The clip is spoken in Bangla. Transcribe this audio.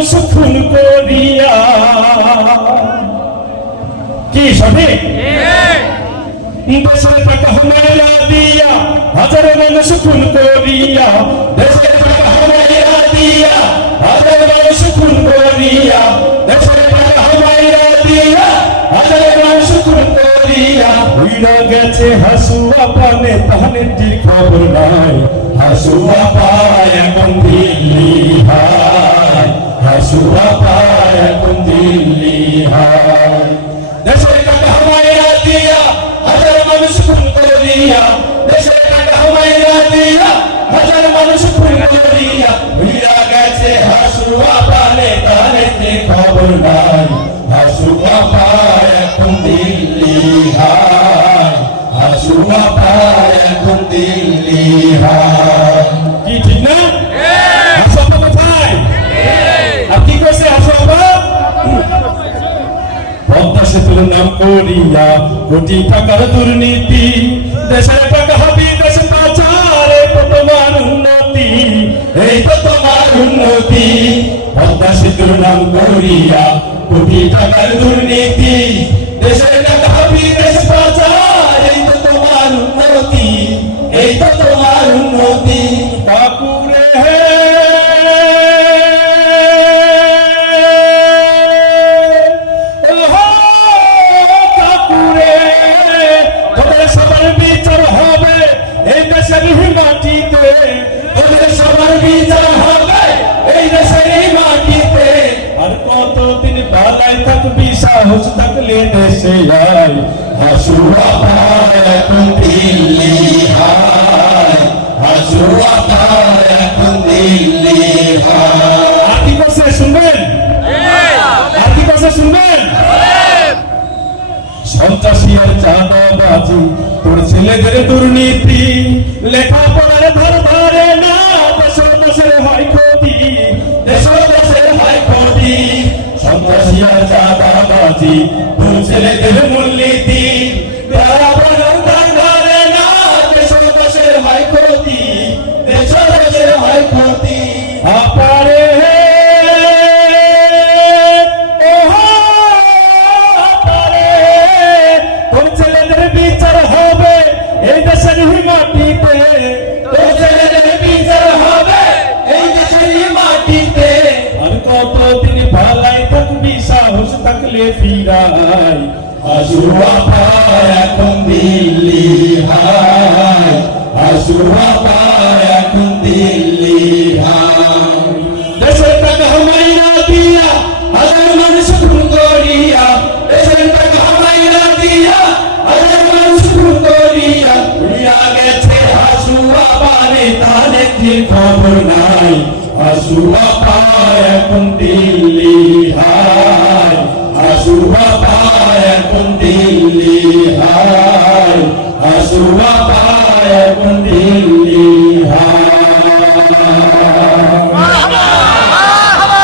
খুন করিয়া। কি সঠিক? দেশের টাকা হুমায়রা দিয়া হাজার মানুষ খুন করিয়া। দেশের টাকা হুমায়রা দিয়া হাজার মানুষ খুন করিয়া। দেশের টাকা হুমায়রা দিয়া হাজার মানুষ খুন করিয়া। উইরা গেছে হাসুয়া পানে তাহলে ঠিক খবর নাই। হাসুয়া পায় এখন হায় পায় এখন দিল্লি হায় দেশের টাকা হুমায়রা দিয়া হাজার মানুষ খুন করিয়া দেশের টাকা হুমায়রা দিয়া হাজার মানুষ খুন করিয়া ভিড়া গেছে হাসুয়া পালে তালে খবর নাই। হাসুয়া পায় এখন দিল্লি হায় হাসুয়া পায় এখন দিল্লি হায় পদ্মা সেতুর নাম করিয়া, কোটি টাকার দুর্নীতি, দেশের টাকা হবে, দেশ পাচারে তো তোমার উন্নতি, এই তো তোমার উন্নতি। পদ্মা সেতুর নাম করিয়া, কোটি টাকার দুর্নীতি, দেশের টাকা হবে, দেশ পাচার এই তো তোমার উন্নতি, এই তো তোমার উন্নতি। ঠাকুরে সবার বিচার হবে। এই দেশের মাটিতে আর কতদিন পালাই থাকবি সাহস থাকলে দেশে আয়। হাসুয়া পায় এখন দিল্লি হায়। হাসুয়া পায় এখন দিল্লি হায়। আর কি শুনবেন? আর কি শুনবেন? সন্ত্রাসী আর চাঁদাবাজি তোর ছেলেদের দুর্নীতি লেখাপড়ার চাঁদাবাজি বুঝলে ছেলেদের মূলনীতি থাকলে ফিরাই, হাসুয়া পায় এখন দিল্লি হায়। হাসুয়া পায় এখন দিল্লি হায়। দেশের টাকা হামাইরা দিয়া, হাজার মানুষ খুন করিয়া। দেশের টাকা হামাইরা দিয়া, হাজার মানুষ খুন করিয়া। উড়িয়া গেছে কি খবর নাই। হাসুয়া পায় এখন দিল্লি হায়। হাসুয়া